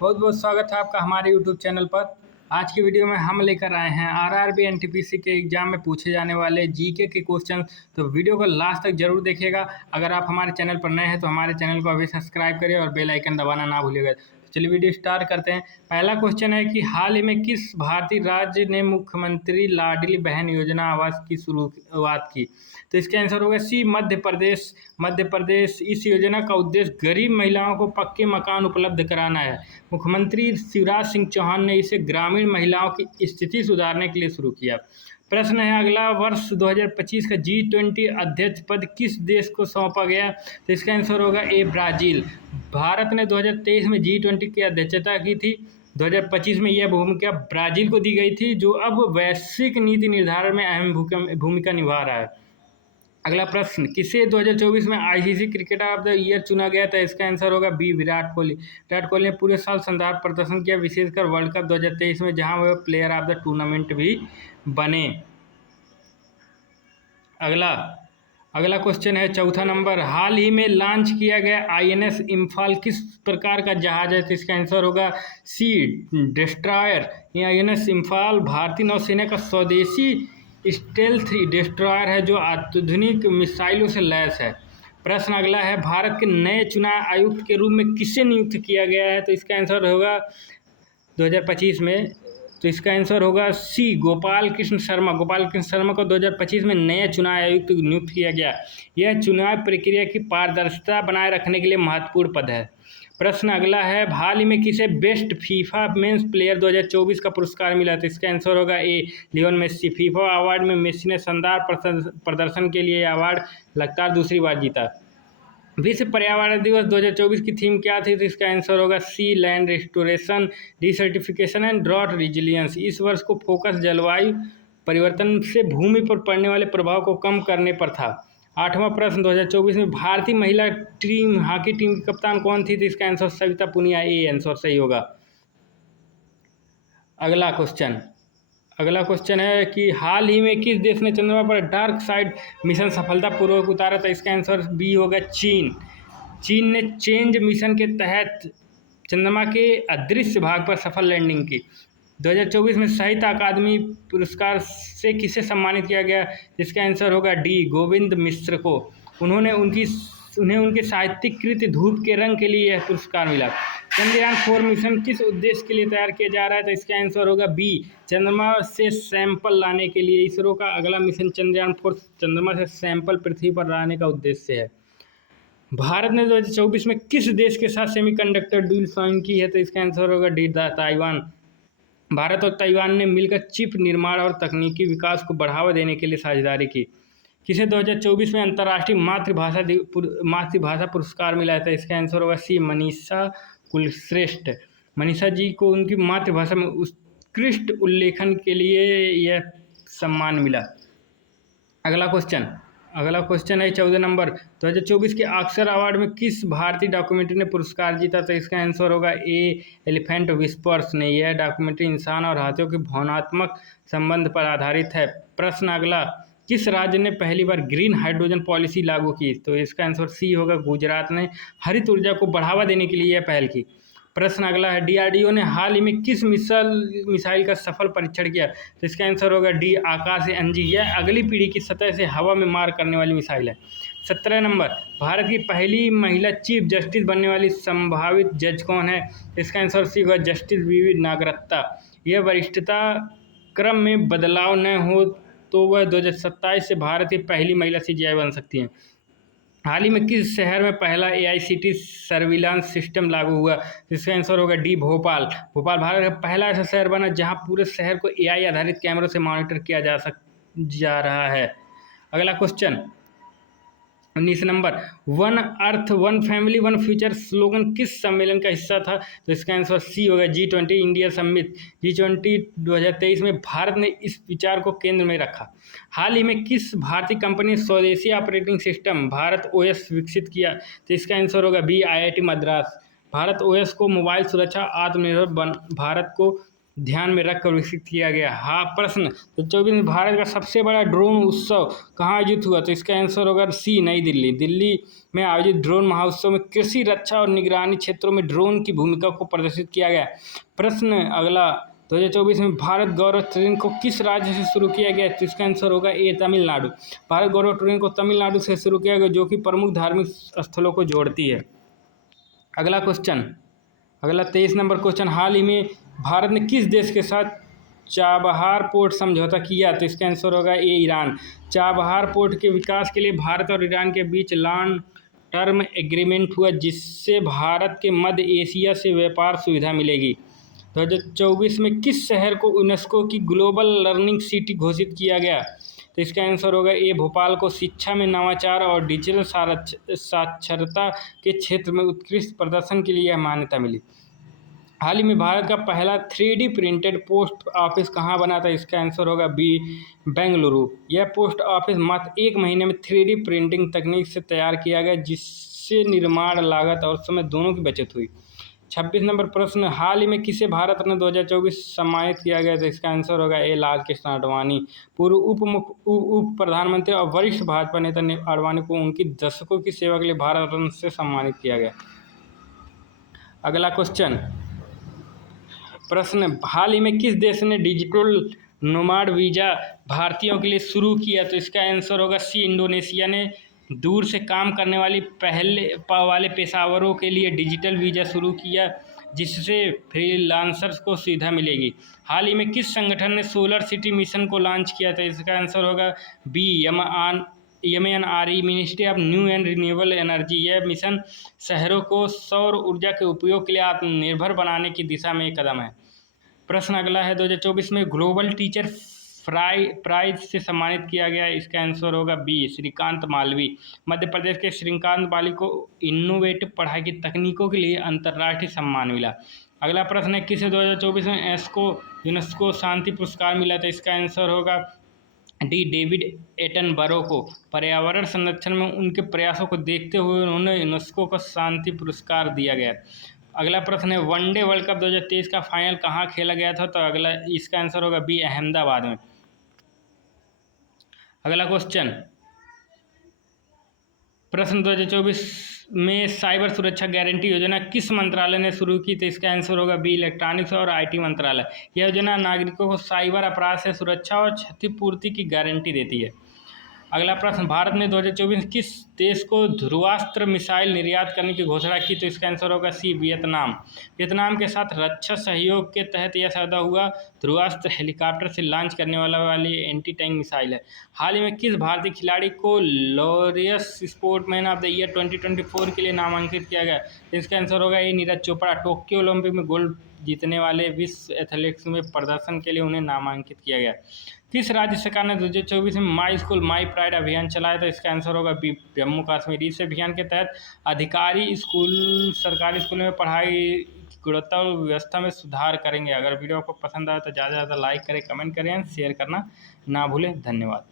बहुत बहुत स्वागत है आपका हमारे यूट्यूब चैनल पर। आज की वीडियो में हम लेकर आए हैं आरआरबी एनटीपीसी के एग्जाम में पूछे जाने वाले जीके के क्वेश्चन। तो वीडियो को लास्ट तक जरूर देखिएगा। अगर आप हमारे चैनल पर नए हैं तो हमारे चैनल को अभी सब्सक्राइब करें और बेल आइकन दबाना ना भूलिएगा। तो चलिए वीडियो स्टार्ट करते हैं। पहला क्वेश्चन है कि हाल ही में किस भारतीय राज्य ने मुख्यमंत्री लाडली बहन योजना आवास की शुरुआत की? तो इसका आंसर होगा सी, मध्य प्रदेश। मध्य प्रदेश। इस योजना का उद्देश्य गरीब महिलाओं को पक्के मकान उपलब्ध कराना है। मुख्यमंत्री शिवराज सिंह चौहान ने इसे ग्रामीण महिलाओं की स्थिति सुधारने के लिए शुरू किया। प्रश्न है अगला, वर्ष 2025 का G20 अध्यक्ष पद किस देश को सौंपा गया? तो इसका आंसर होगा ए, ब्राजील। भारत ने 2023 में G20 की अध्यक्षता की थी। 2025 में यह भूमिका ब्राजील को दी गई थी, जो अब वैश्विक नीति निर्धारण में अहम भूमिका निभा रहा है। अगला प्रश्न, किसे 2024 में ICC cricketer of the year चुना गया था? इसका आंसर होगा बी, विराट कोहली। विराट कोहली ने पूरे साल शानदार प्रदर्शन किया, विशेषकर वर्ल्ड कप 2023 में, जहां वह प्लेयर ऑफ द टूर्नामेंट भी बने। अगला क्वेश्चन है चौथा नंबर, हाल ही में लॉन्च किया गया आईएनएस इम्फाल किस प्रकार का जहाज है? तो इसका आंसर होगा सी, डिस्ट्रॉयर। ये आईएनएस इम्फाल भारतीय नौसेना का स्वदेशी स्टेल्थ डिस्ट्रॉयर है, जो आधुनिक मिसाइलों से लैस है। प्रश्न अगला है, भारत के नए चुनाव आयुक्त के रूप में किसे नियुक्त किया गया है? तो इसका आंसर होगा 2025 में, तो इसका आंसर होगा सी, गोपाल कृष्ण शर्मा। गोपाल कृष्ण शर्मा को 2025 में नए चुनाव आयुक्त नियुक्त किया गया। यह चुनाव प्रक्रिया की पारदर्शिता बनाए रखने के लिए महत्वपूर्ण पद है। प्रश्न अगला है, हाल ही में किसे बेस्ट फीफा मेंस प्लेयर 2024 का पुरस्कार मिला? तो इसका आंसर होगा ए, लियोन मेस्सी। फीफा अवार्ड में मेस्सी ने शानदार प्रदर्शन के लिए अवार्ड लगातार दूसरी बार जीता। विश्व पर्यावरण दिवस 2024 की थीम क्या थी? तो इसका आंसर होगा C, land restoration, desertification and drought resilience. इस वर्ष को फोकस जलवायु परिवर्तन से भूमि पर पड़ने वाले प्रभाव को कम करने पर था। आठवां प्रश्न, 2024 में भारतीय महिला हॉकी टीम की कप्तान कौन थी? तो इसका answer Savita Punia. A answer सही होगा। अगला क्वेश्चन है कि हाल ही में किस देश ने चंद्रमा पर डार्क साइड मिशन सफलतापूर्वक उतारा था? इसका आंसर बी होगा, चीन। चीन ने चेंज मिशन के तहत चंद्रमा के अदृश्य भाग पर सफल लैंडिंग की। 2024 में साहित्य अकादमी पुरस्कार से किसे सम्मानित किया गया? इसका आंसर होगा डी, गोविंद मिश्र को। उन्हें उनके साहित्यिक कृति धूप के रंग के लिए यह पुरस्कार मिला। चंद्रयान 4 मिशन किस उद्देश्य के लिए तैयार किया जा रहा है? तो इसका आंसर होगा बी, चंद्रमा से सैंपल लाने के लिए। इसरो का अगला मिशन चंद्रयान 4 चंद्रमा से सैंपल पृथ्वी पर लाने का उद्देश्य है। भारत ने 2024 में किस देश के साथ सेमीकंडक्टर डील साइन की है? तो इसका आंसर होगा डी, ताइवान। भारत और ताइवान ने मिलकर चिप निर्माण और तकनीकी विकास को बढ़ावा देने के लिए साझेदारी की। किसे 2024 में अंतर्राष्ट्रीय मातृभाषा पुरस्कार मिला था? इसका आंसर होगा सी, मनीषा कुलश्रेष्ठ। मनीषा जी को उनकी मातृभाषा में उत्कृष्ट उल्लेखन के लिए यह सम्मान मिला। अगला क्वेश्चन है 14 नंबर, 2024 के ऑस्कर अवार्ड में किस भारतीय डॉक्यूमेंट्री ने पुरस्कार जीता? तो इसका आंसर होगा ए, एलिफेंट विस्पर्स ने। यह डॉक्यूमेंट्री इंसान और हाथियों के भावनात्मक संबंध पर आधारित है। प्रश्न अगला, किस राज्य ने पहली बार ग्रीन हाइड्रोजन पॉलिसी लागू की? तो इसका आंसर सी होगा, गुजरात ने हरित ऊर्जा को बढ़ावा देने के लिए यह पहल की। प्रश्न अगला है, डीआरडीओ ने हाल ही में किस मिसाइल का सफल परीक्षण किया? तो इसका आंसर होगा डी, आकाश एनजी। यह अगली पीढ़ी की सतह से हवा में मार करने वाली मिसाइल है। 17 नंबर, भारत की पहली महिला चीफ जस्टिस बनने वाली संभावित जज कौन है? इसका आंसर सी होगा, जस्टिस वीवी नागरत्ता। यह वरिष्ठता क्रम में बदलाव न हो तो वह 2027 से भारत की पहली महिला सीजीआई बन सकती हैं। हाल ही में किस शहर में पहला एआईसीटी सर्विलांस सिस्टम लागू हुआ? इसका आंसर होगा डी, भोपाल। भोपाल भारत का पहला ऐसा शहर बना जहां पूरे शहर को एआई आधारित कैमरों से मॉनिटर किया जा रहा है। अगला question 19 number, one earth one family one future slogan किस सम्मेलन का हिस्सा था? तो इसका आंसर सी होगा, G20 इंडिया समिट। G20 2023 में भारत ने इस विचार को केंद्र में रखा। हाल ही में किस भारतीय कंपनी ने स्वदेशी ऑपरेटिंग सिस्टम भारत ओएस विकसित किया? तो इसका आंसर होगा B, IIT Madras. Bharat OS को मोबाइल सुरक्षा आत्मनिर्भर भारत को ध्यान में रखकर विकसित किया गया। हाँ, प्रश्न तो 24 में भारत का सबसे बड़ा ड्रोन उत्सव कहाँ आयोजित हुआ? तो इसका आंसर होगा सी, नई दिल्ली। दिल्ली में आयोजित ड्रोन महोत्सव में कृषि, रक्षा और निगरानी क्षेत्रों में ड्रोन की भूमिका को प्रदर्शित किया गया। प्रश्न अगला, 2024 में भारत गौरव ट्रेन को किस राज्य से शुरू किया गया? तो इसका आंसर होगा ए, तमिलनाडु। भारत गौरव ट्रेन को तमिलनाडु से शुरू किया गया, जो कि प्रमुख धार्मिक स्थलों को जोड़ती है। अगला 23 नंबर क्वेश्चन, हाल ही में भारत ने किस देश के साथ चाबहार पोर्ट समझौता किया? तो इसका आंसर होगा ए, ईरान। चाबहार पोर्ट के विकास के लिए भारत और ईरान के बीच लॉन्ग टर्म एग्रीमेंट हुआ, जिससे भारत के मध्य एशिया से व्यापार सुविधा मिलेगी। 2024 में किस शहर को यूनेस्को की ग्लोबल लर्निंग सिटी घोषित किया गया? तो इसका आंसर होगा ए, भोपाल को शिक्षा में नवाचार और डिजिटल साक्षरता के क्षेत्र में उत्कृष्ट प्रदर्शन के लिए यह मान्यता मिली। हाल ही में भारत का पहला 3D प्रिंटेड पोस्ट ऑफिस कहाँ बना था? इसका आंसर होगा बी, बेंगलुरु। यह पोस्ट ऑफिस मात्र 1 महीने में 3D प्रिंटिंग तकनीक से तैयार किया गया, जिससे निर्माण लागत और समय दोनों की बचत हुई। 26 नंबर प्रश्न, हाल ही में किसे भारत रत्न 2024 सम्मानित किया गया? तो इसका आंसर होगा ए, लाल कृष्ण आडवाणी। पूर्व उप प्रधानमंत्री और वरिष्ठ भाजपा नेता आडवाणी को उनकी दशकों की सेवा के लिए भारत रत्न से सम्मानित किया गया। अगला प्रश्न, हाल ही में किस देश ने डिजिटल नोमाड वीज़ा भारतीयों के लिए शुरू किया? तो इसका आंसर होगा सी, इंडोनेशिया ने दूर से काम करने वाले पेशेवरों के लिए डिजिटल वीज़ा शुरू किया, जिससे फ्रीलांसर्स को सुविधा मिलेगी। हाल ही में किस संगठन ने सोलर सिटी मिशन को लॉन्च किया? तो इसका आंसर होगा B, MNRE, ministry of new and renewable energy. यह मिशन शहरों को सौर ऊर्जा के उपयोग के लिए आत्मनिर्भर बनाने की दिशा में एक कदम है। प्रश्न अगला है, 2024 में ग्लोबल टीचर प्राइज से सम्मानित किया गया। इसका आंसर होगा बी, श्रीकांत मालवी। मध्य प्रदेश के श्रीकांत मालवी को इनोवेटिव पढ़ाई की तकनीकों के लिए अंतर्राष्ट्रीय सम्मान मिला। अगला प्रश्न है, किसे 2024 में यूनेस्को शांति पुरस्कार मिला? तो इसका आंसर होगा डी, डेविड एटनबरो को। पर्यावरण संरक्षण में उनके प्रयासों को देखते हुए उन्होंने यूनेस्को को शांति पुरस्कार दिया गया। अगला प्रश्न है, वनडे वर्ल्ड कप 2023 का फाइनल कहाँ खेला गया था? तो इसका आंसर होगा बी, अहमदाबाद में। अगला प्रश्न 2024 में साइबर सुरक्षा गारंटी योजना किस मंत्रालय ने शुरू की? तो इसका आंसर होगा बी, इलेक्ट्रॉनिक्स और IT मंत्रालय। यह योजना नागरिकों को साइबर अपराध से सुरक्षा और क्षतिपूर्ति की गारंटी देती है। अगला प्रश्न, भारत ने 2024 किस देश को ध्रुवास्त्र मिसाइल निर्यात करने की घोषणा की? तो इसका आंसर होगा सी, वियतनाम। वियतनाम के साथ रक्षा सहयोग के तहत यह सौदा हुआ। ध्रुवास्त्र हेलीकॉप्टर से लॉन्च करने वाली एंटी टैंक मिसाइल है। हाल ही में किस भारतीय खिलाड़ी को Laureus sportsman of the year 2024 के लिए नामांकित किया गया? इसका आंसर होगा ए, नीरज चोपड़ा। टोक्यो ओलंपिक में गोल्ड जीतने वाले विश्व एथलेटिक्स में प्रदर्शन के लिए उन्हें नामांकित किया गया। किस राज्य सरकार ने 2024 में माई स्कूल माई प्राइड अभियान चलाया? तो इसका आंसर होगा बी, जम्मू कश्मीर। इस अभियान के तहत अधिकारी सरकारी स्कूलों में पढ़ाई की गुणवत्ता और व्यवस्था में सुधार करेंगे। अगर वीडियो आपको पसंद आए तो ज़्यादा से ज़्यादा लाइक करें, कमेंट करें, शेयर करना ना भूलें। धन्यवाद।